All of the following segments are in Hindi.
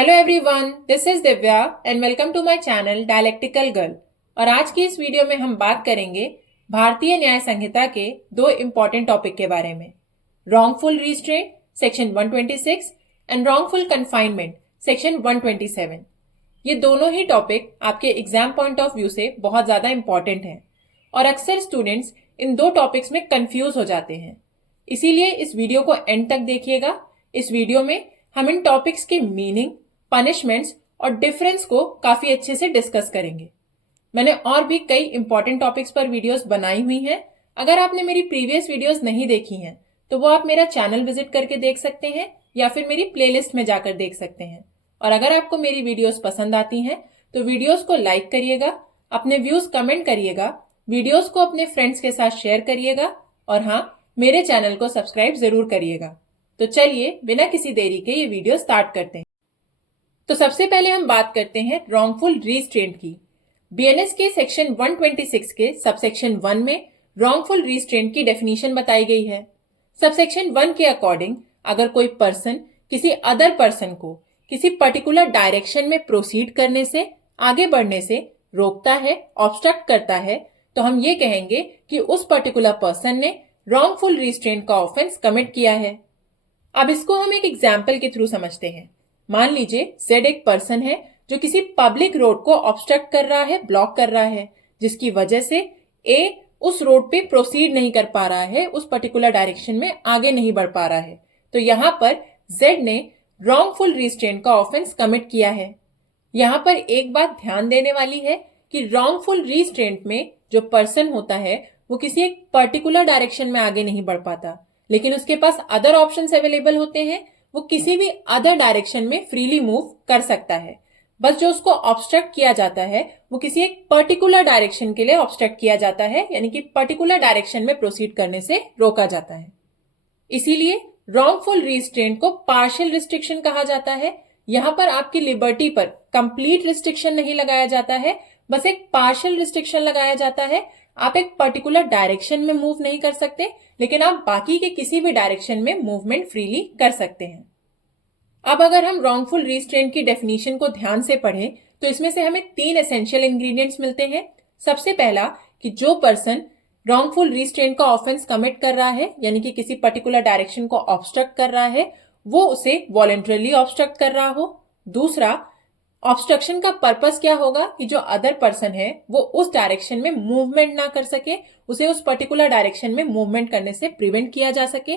Hello everyone, this is Divya and welcome to my channel dialectical girl. और आज की इस वीडियो में हम बात करेंगे भारतीय न्याय संहिता के दो इम्पॉर्टेंट टॉपिक के बारे में, wrongful restraint section 126 and wrongful confinement section 127। ये दोनों ही टॉपिक आपके एग्जाम पॉइंट ऑफ व्यू से बहुत ज़्यादा इम्पॉर्टेंट हैं और अक्सर स्टूडेंट्स इन दो टॉपिक्स में कंफ्यूज हो जाते हैं। इसीलिए इस वीडियो को एंड तक देखिएगा। इस वीडियो में हम इन टॉपिक्स के मीनिंग, पनिशमेंट्स और डिफरेंस को काफी अच्छे से डिस्कस करेंगे। मैंने और भी कई इंपॉर्टेंट टॉपिक्स पर वीडियोस बनाई हुई हैं। अगर आपने मेरी प्रीवियस वीडियोस नहीं देखी हैं तो वो आप मेरा चैनल विजिट करके देख सकते हैं या फिर मेरी प्लेलिस्ट में जाकर देख सकते हैं। और अगर आपको मेरी वीडियोस पसंद आती हैं तो वीडियोस को लाइक करिएगा, अपने व्यूज कमेंट करिएगा, वीडियोस को अपने फ्रेंड्स के साथ शेयर करिएगा और हाँ, मेरे चैनल को सब्सक्राइब जरूर करिएगा। तो चलिए बिना किसी देरी के ये वीडियो स्टार्ट करते हैं। तो सबसे पहले हम बात करते हैं रॉन्गफुल रिस्ट्रेंट की। बीएनएस के सेक्शन 126 के सबसेक्शन 1 में रॉन्गफुल रिस्ट्रेंट की डेफिनेशन बताई गई है। सबसेक्शन 1 के अकॉर्डिंग अगर कोई पर्सन किसी अदर पर्सन को किसी पर्टिकुलर डायरेक्शन में प्रोसीड करने से, आगे बढ़ने से रोकता है, ऑब्स्ट्रक्ट करता है, तो हम ये कहेंगे कि उस पर्टिकुलर पर्सन ने रॉन्गफुल रिस्ट्रेंट का ऑफेंस कमिट किया है। अब इसको हम एक एग्जाम्पल के थ्रू समझते हैं। मान लीजिए जेड एक पर्सन है जो किसी पब्लिक रोड को ऑब्स्ट्रक्ट कर रहा है, ब्लॉक कर रहा है, जिसकी वजह से ए उस रोड पे प्रोसीड नहीं कर पा रहा है, उस पर्टिकुलर डायरेक्शन में आगे नहीं बढ़ पा रहा है। तो यहाँ पर जेड ने रॉन्गफुल रिस्ट्रेंट का ऑफेंस कमिट किया है। यहाँ पर एक बात ध्यान देने वाली है कि रॉन्गफुल रिस्ट्रेंट में जो पर्सन होता है वो किसी एक पर्टिकुलर डायरेक्शन में आगे नहीं बढ़ पाता, लेकिन उसके पास अदर ऑप्शंस अवेलेबल होते हैं। वो किसी भी अदर डायरेक्शन में फ्रीली मूव कर सकता है। बस जो उसको ऑब्स्ट्रक्ट किया जाता है वो किसी एक पर्टिकुलर डायरेक्शन के लिए ऑब्स्ट्रक्ट किया जाता है, यानी कि पर्टिकुलर डायरेक्शन में प्रोसीड करने से रोका जाता है। इसीलिए रॉन्गफुल रिस्ट्रेंट को पार्शियल रिस्ट्रिक्शन कहा जाता है। यहाँ पर आपकी लिबर्टी पर कंप्लीट रिस्ट्रिक्शन नहीं लगाया जाता है, बस एक पार्शियल रिस्ट्रिक्शन लगाया जाता है। आप एक पर्टिकुलर डायरेक्शन में मूव नहीं कर सकते, लेकिन आप बाकी के किसी भी डायरेक्शन में मूवमेंट फ्रीली कर सकते हैं। अब अगर हम रॉन्गफुल रिस्ट्रेंट की डेफिनेशन को ध्यान से पढ़ें तो इसमें से हमें 3 एसेंशियल इंग्रेडिएंट्स मिलते हैं। सबसे पहला कि जो पर्सन रॉन्गफुल रिस्ट्रेंट का ऑफेंस कमिट कर रहा है, यानी कि किसी पर्टिकुलर डायरेक्शन को ऑब्स्ट्रक्ट कर रहा है, वो उसे वॉलंटरली ऑब्स्ट्रक्ट कर रहा हो। दूसरा, ऑब्स्ट्रक्शन का पर्पस क्या होगा कि जो अदर पर्सन है वो उस डायरेक्शन में मूवमेंट ना कर सके, उसे उस पर्टिकुलर डायरेक्शन में मूवमेंट करने से प्रिवेंट किया जा सके।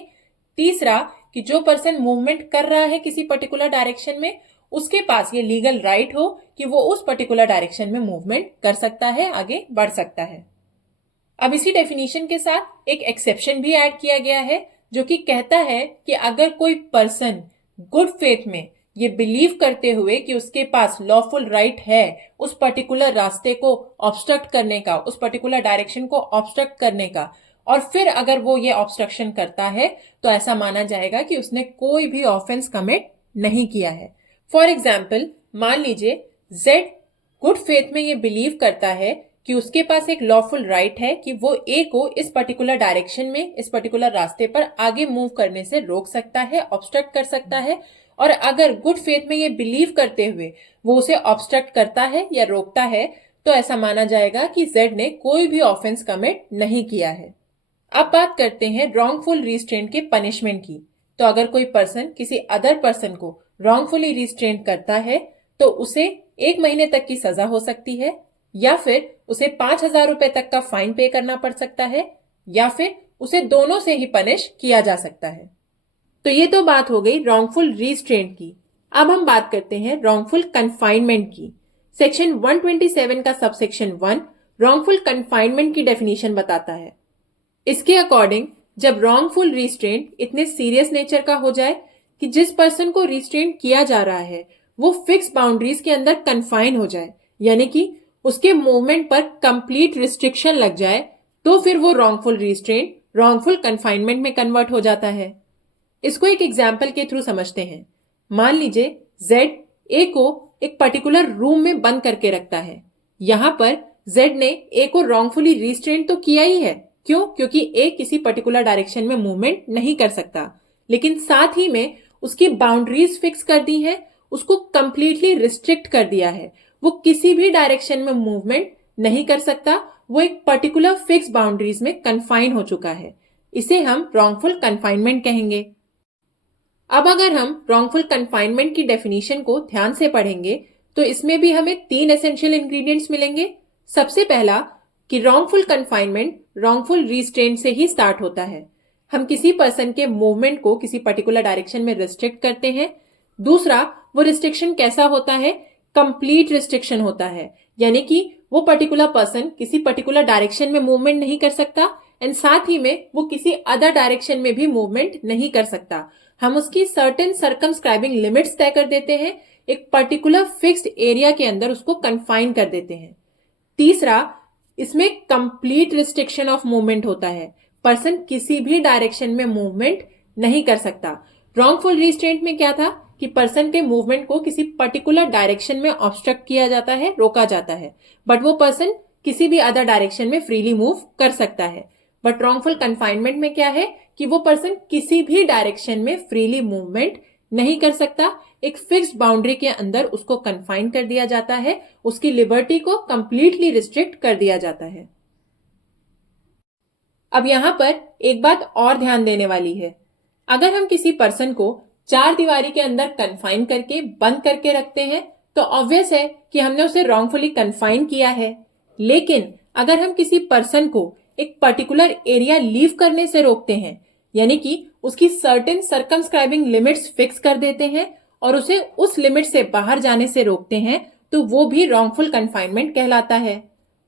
तीसरा, कि जो पर्सन मूवमेंट कर रहा है किसी पर्टिकुलर डायरेक्शन में, उसके पास ये लीगल राइट हो कि वो उस पर्टिकुलर डायरेक्शन में मूवमेंट कर सकता है, आगे बढ़ सकता है। अब इसी डेफिनेशन के साथ एक एक्सेप्शन भी ऐड किया गया है जो कि कहता है कि अगर कोई पर्सन गुड फेथ में ये बिलीव करते हुए कि उसके पास लॉफुल राइट है उस पर्टिकुलर रास्ते को ऑब्स्ट्रक्ट करने का, उस पर्टिकुलर डायरेक्शन को ऑब्स्ट्रक्ट करने का, और फिर अगर वो ये ऑब्स्ट्रक्शन करता है तो ऐसा माना जाएगा कि उसने कोई भी ऑफेंस कमिट नहीं किया है। फॉर एग्जाम्पल, मान लीजिए जेड गुड फेथ में ये बिलीव करता है कि उसके पास एक लॉफुल राइट है कि वो ए को इस पर्टिकुलर डायरेक्शन में, इस पर्टिकुलर रास्ते पर आगे मूव करने से रोक सकता है, ऑब्स्ट्रक्ट कर सकता है। और अगर गुड फेथ में ये बिलीव करते हुए वो उसे ऑब्स्ट्रक्ट करता है या रोकता है तो ऐसा माना जाएगा कि जेड ने कोई भी ऑफेंस कमिट नहीं किया है। अब बात करते हैं रॉन्गफुल रिस्ट्रेंट के पनिशमेंट की। तो अगर कोई पर्सन किसी अदर पर्सन को रॉन्गफुली रिस्ट्रेंट करता है तो उसे 1 महीने तक की सजा हो सकती है, या फिर उसे 5,000 रुपए तक का फाइन पे करना पड़ सकता है, या फिर उसे दोनों से ही पनिश किया जा सकता है। तो ये तो बात हो गई रॉन्गफुल रिस्ट्रेंट की। अब हम बात करते हैं रॉन्गफुल कन्फाइनमेंट की। सेक्शन 127 का सबसेक्शन 1 रॉन्गफुल कन्फाइनमेंट की डेफिनेशन बताता है। इसके अकॉर्डिंग जब रॉन्गफुल रिस्ट्रेंट इतने सीरियस नेचर का हो जाए कि जिस पर्सन को रिस्ट्रेंट किया जा रहा है वो फिक्स बाउंड्रीज के अंदर कन्फाइन हो जाए, यानी कि उसके मूवमेंट पर कंप्लीट रिस्ट्रिक्शन लग जाए, तो फिर वो रॉन्गफुल रिस्ट्रेंट रॉन्गफुल कन्फाइनमेंट में कन्वर्ट हो जाता है। इसको एक एग्जाम्पल के थ्रू समझते हैं। मान लीजिए जेड ए को एक पर्टिकुलर रूम में बंद करके रखता है। यहाँ पर जेड ने ए को रॉन्गफुली रिस्ट्रेंट तो किया ही है। क्यों? क्योंकि ए किसी पर्टिकुलर डायरेक्शन में मूवमेंट नहीं कर सकता, लेकिन साथ ही में उसकी बाउंड्रीज फिक्स कर दी हैं, उसको कंप्लीटली रिस्ट्रिक्ट कर दिया है। वो किसी भी डायरेक्शन में मूवमेंट नहीं कर सकता, वो एक पर्टिकुलर फिक्स बाउंड्रीज में कन्फाइन हो चुका है। इसे हम रॉन्गफुल कन्फाइनमेंट कहेंगे। अब अगर हम रॉन्गफुल कन्फाइनमेंट की डेफिनेशन को ध्यान से पढ़ेंगे तो इसमें भी हमें 3 एसेंशियल इंग्रेडिएंट्स मिलेंगे। सबसे पहला कि रॉन्गफुल कन्फाइनमेंट रॉन्गफुल रिस्ट्रेंट से ही स्टार्ट होता है। हम किसी पर्सन के मूवमेंट को किसी पर्टिकुलर डायरेक्शन में रिस्ट्रिक्ट करते हैं। दूसरा, वो रिस्ट्रिक्शन कैसा होता है? कंप्लीट रिस्ट्रिक्शन होता है, यानी कि वो पर्टिकुलर पर्सन किसी पर्टिकुलर डायरेक्शन में मूवमेंट नहीं कर सकता एंड साथ ही में वो किसी अदर डायरेक्शन में भी मूवमेंट नहीं कर सकता। हम उसकी सर्टेन सर्कमस्क्राइबिंग लिमिट्स तय कर देते हैं, एक पर्टिकुलर फिक्स्ड एरिया के अंदर उसको कन्फाइन कर देते हैं। तीसरा, इसमें कंप्लीट रिस्ट्रिक्शन ऑफ मूवमेंट होता है, पर्सन किसी भी डायरेक्शन में मूवमेंट नहीं कर सकता। रॉन्गफुल रिस्ट्रेंट में क्या था कि पर्सन के मूवमेंट को किसी पर्टिकुलर डायरेक्शन में ऑब्स्ट्रक्ट किया जाता है, रोका जाता है, बट वो पर्सन किसी भी अदर डायरेक्शन में फ्रीली मूव कर सकता है। बट रॉन्गफुल कन्फाइनमेंट में क्या है कि वो पर्सन किसी भी डायरेक्शन में फ्रीली मूवमेंट नहीं कर सकता, एक फिक्स्ड बाउंड्री के अंदर उसको कन्फाइन कर दिया जाता है, उसकी लिबर्टी को कंप्लीटली रिस्ट्रिक्ट कर दिया जाता है। अब यहां पर एक बात और ध्यान देने वाली है। अगर हम किसी पर्सन को 4 दीवारी के अंदर कन्फाइन करके बंद करके रखते हैं तो ऑब्वियस है कि हमने उसे रॉन्गफुली कन्फाइन किया है। लेकिन अगर हम किसी पर्सन को एक पर्टिकुलर एरिया लीव करने से रोकते हैं, यानी कि उसकी सर्टेन सर्कमस्क्राइबिंग लिमिट्स फिक्स कर देते हैं और उसे उस लिमिट से बाहर जाने से रोकते हैं, तो वो भी रॉन्गफुल कन्फाइनमेंट कहलाता है।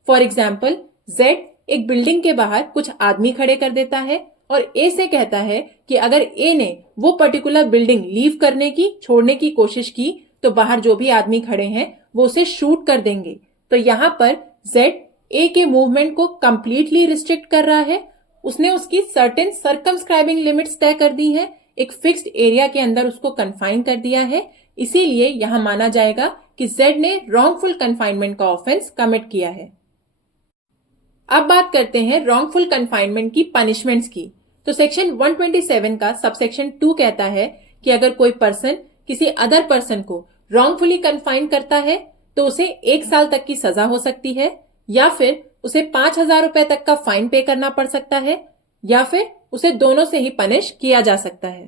फॉर एग्जाम्पल, जेड एक बिल्डिंग के बाहर कुछ आदमी खड़े कर देता है और ए से कहता है कि अगर ए ने वो पर्टिकुलर बिल्डिंग लीव करने की, छोड़ने की कोशिश की तो बाहर जो भी आदमी खड़े हैं वो उसे शूट कर देंगे। तो यहाँ पर जेड ए के मूवमेंट को कंप्लीटली रिस्ट्रिक्ट कर रहा है, उसने उसकी सर्टेन सर्कमस्क्राइबिंग लिमिट्स तय कर दी है, एक फिक्स्ड एरिया के अंदर उसको कन्फाइन कर दिया है। इसीलिए यहां माना जाएगा कि जेड ने रॉन्गफुल कन्फाइनमेंट का ऑफेंस कमिट किया है। अब बात करते हैं रॉन्गफुल कन्फाइनमेंट की पनिशमेंट्स की। तो सेक्शन 127 का सबसेक्शन 2 कहता है कि अगर कोई पर्सन किसी अदर पर्सन को रॉन्गफुली कन्फाइन करता है तो उसे 1 साल तक की सजा हो सकती है, या फिर उसे 5,000 रुपए तक का फाइन पे करना पड़ सकता है, या फिर उसे दोनों से ही पनिश किया जा सकता है।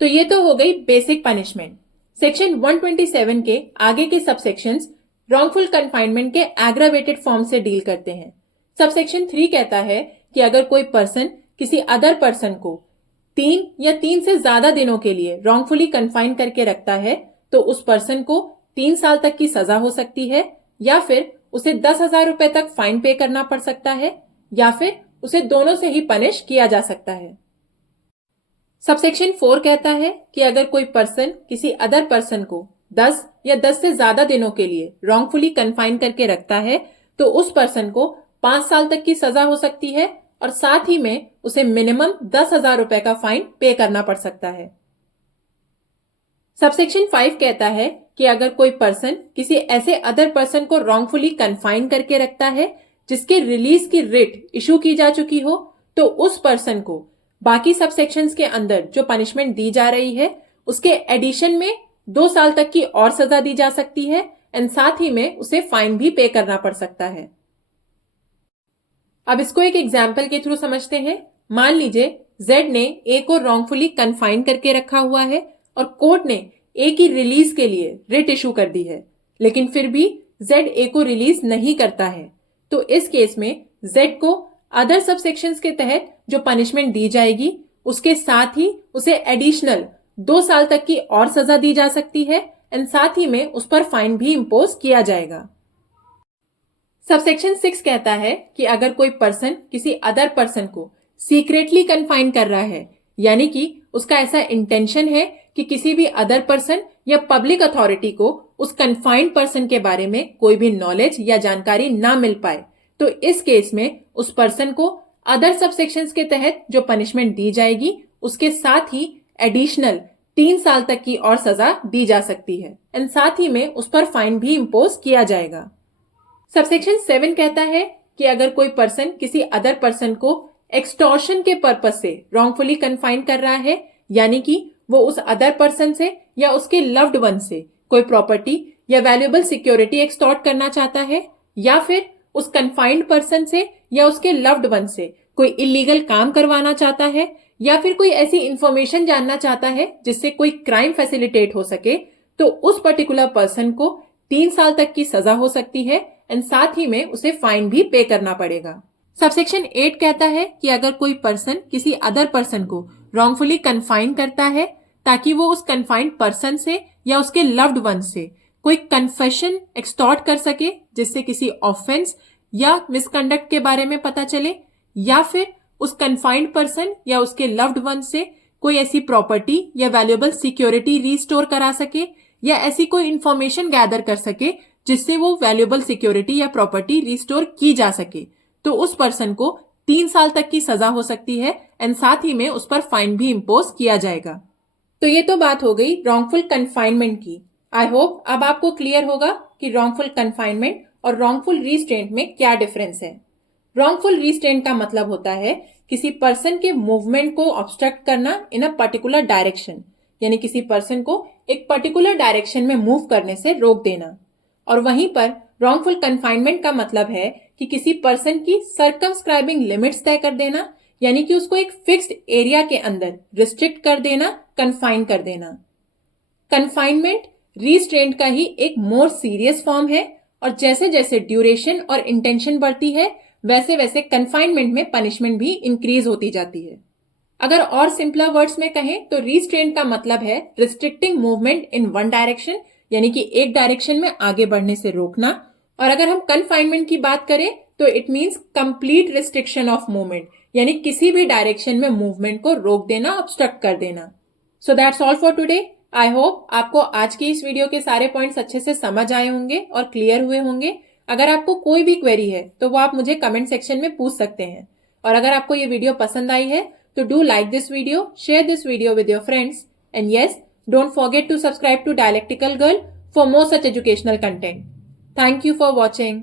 तो ये तो हो गई बेसिक पनिशमेंट। सेक्शन 127 के आगे के सबसेक्शंस रॉन्गफुल कन्फाइनमेंट के एग्रावेटेड फॉर्म से डील करते हैं। सबसेक्शन 3 कहता है कि अगर कोई पर्सन किसी अदर पर्सन को 3 या 3 से ज्यादा दिनों के लिए रॉन्गफुली कन्फाइन करके रखता है तो उस पर्सन को 3 साल तक की सजा हो सकती है, या फिर उसे 10,000 रुपए तक फाइन पे करना पड़ सकता है, या फिर उसे दोनों से ही पनिश किया जा सकता है। सबसेक्शन 4 कहता है कि अगर कोई पर्सन किसी अदर पर्सन को 10 या 10 से ज्यादा दिनों के लिए रॉन्गफुली कन्फाइन करके रखता है तो उस पर्सन को 5 साल तक की सजा हो सकती है और साथ ही में उसे मिनिमम 10,000 रुपए का फाइन पे करना पड़ सकता है। सबसेक्शन 5 कहता है कि अगर कोई पर्सन किसी ऐसे अदर पर्सन को रॉन्गफुली कन्फाइन करके रखता है जिसके रिलीज की रिट इशू की जा चुकी हो तो उस पर्सन को बाकी सबसेक्शंस के अंदर जो पनिशमेंट दी जा रही है उसके एडिशन में 2 साल तक की और सजा दी जा सकती है एंड साथ ही में उसे फाइन भी पे करना पड़ सकता है। अब इसको एक एग्जाम्पल के थ्रू समझते हैं। मान लीजिए जेड ने ए को रॉन्गफुली कन्फाइन करके रखा हुआ है और कोर्ट ने ए की रिलीज के लिए रिट इशू कर दी है, लेकिन फिर भी जेड ए को रिलीज नहीं करता है। तो इस केस में जेड को अदर सबसेक्शंस के तहत जो पनिशमेंट दी जाएगी उसके साथ ही उसे एडिशनल 2 साल तक की और सजा दी जा सकती है एंड साथ ही में उस पर फाइन भी इम्पोज किया जाएगा। सबसेक्शन 6 कहता है कि अगर कोई पर्सन किसी अदर पर्सन को सीक्रेटली कन्फाइन कर रहा है, यानी कि उसका ऐसा इंटेंशन है कि किसी भी अदर पर्सन या पब्लिक अथॉरिटी को उस कन्फाइंड पर्सन के बारे में कोई भी नॉलेज या जानकारी ना मिल पाए, तो इस केस में उस पर्सन को अदर सबसेक्शंस के तहत जो पनिशमेंट दी जाएगी उसके साथ ही एडिशनल 3 साल तक की और सजा दी जा सकती है एंड साथ ही में उस पर फाइन भी इम्पोज किया जाएगा। सबसेक्शन 7 कहता है कि अगर कोई पर्सन किसी अदर पर्सन को एक्सटॉर्शन के पर्पस से रॉन्गफुली कन्फाइन कर रहा है, यानी कि वो उस अदर पर्सन से या उसके लव्ड वन से कोई प्रॉपर्टी या वैल्यूएबल सिक्योरिटी एक्सटॉर्ट करना चाहता है, या फिर उस कन्फाइंड पर्सन से या उसके लव्ड वन से कोई इलीगल काम करवाना चाहता है, या फिर कोई ऐसी इंफॉर्मेशन जानना चाहता है जिससे कोई क्राइम फैसिलिटेट हो सके, तो उस पर्टिकुलर पर्सन को 3 साल तक की सजा हो सकती है एंड साथ ही में उसे फाइन भी पे करना पड़ेगा। सबसेक्शन 8 कहता है कि अगर कोई पर्सन किसी अदर पर्सन को रॉन्गफुली कन्फाइन करता है ताकि वो उस कन्फाइंड पर्सन से या उसके लव्ड वन से कोई कन्फेशन एक्सटॉर्ट कर सके जिससे किसी ऑफेंस या मिसकंडक्ट के बारे में पता चले, या फिर उस कन्फाइंड पर्सन या उसके लव्ड वन से कोई ऐसी प्रॉपर्टी या वैल्यूएबल सिक्योरिटी रिस्टोर करा सके, या ऐसी कोई इंफॉर्मेशन गैदर कर सके जिससे वो वैल्यूएबल सिक्योरिटी या प्रॉपर्टी रिस्टोर की जा सके, तो उस पर्सन को 3 साल तक की सजा हो सकती है एंड साथ ही में उस पर फाइन भी इम्पोज किया जाएगा। तो ये तो बात हो गई रॉन्गफुल कन्फाइनमेंट की। आई होप अब आपको क्लियर होगा कि रॉन्गफुल कन्फाइनमेंट और रॉन्गफुल रिस्ट्रेंट में क्या डिफरेंस है। रॉन्गफुल रिस्ट्रेंट का मतलब होता है किसी पर्सन के मूवमेंट को ऑब्स्ट्रक्ट करना इन अ पर्टिकुलर डायरेक्शन, यानी किसी पर्सन को एक पर्टिकुलर डायरेक्शन में मूव करने से रोक देना। और वहीं पर रॉन्गफुल कन्फाइनमेंट का मतलब है कि किसी पर्सन की सर्कमस्क्राइबिंग लिमिट्स तय कर देना, यानी कि उसको एक फिक्स्ड एरिया के अंदर रिस्ट्रिक्ट कर देना, कन्फाइन कर देना। कन्फाइनमेंट रिस्ट्रेंट का ही एक मोर सीरियस फॉर्म है, और जैसे जैसे ड्यूरेशन और इंटेंशन बढ़ती है वैसे वैसे कन्फाइनमेंट में पनिशमेंट भी इंक्रीज होती जाती है। अगर और सिंपलर वर्ड्स में कहें तो रिस्ट्रेंट का मतलब है restricting movement in one direction, यानी कि एक डायरेक्शन में आगे बढ़ने से रोकना। और अगर हम कन्फाइनमेंट की बात करें तो it means complete restriction of movement, यानी किसी भी डायरेक्शन में मूवमेंट को रोक देना, ऑब्स्ट्रक्ट कर देना। So that's all for today. I hope आपको आज की इस वीडियो के सारे पॉइंट्स अच्छे से समझ आए होंगे और क्लियर हुए होंगे। अगर आपको कोई भी क्वेरी है तो वो आप मुझे कमेंट सेक्शन में पूछ सकते हैं। और अगर आपको ये वीडियो पसंद आई है तो do like this video, share this video with your friends, and yes, don't forget to subscribe to Dialectical Girl for more such educational content. Thank you for watching.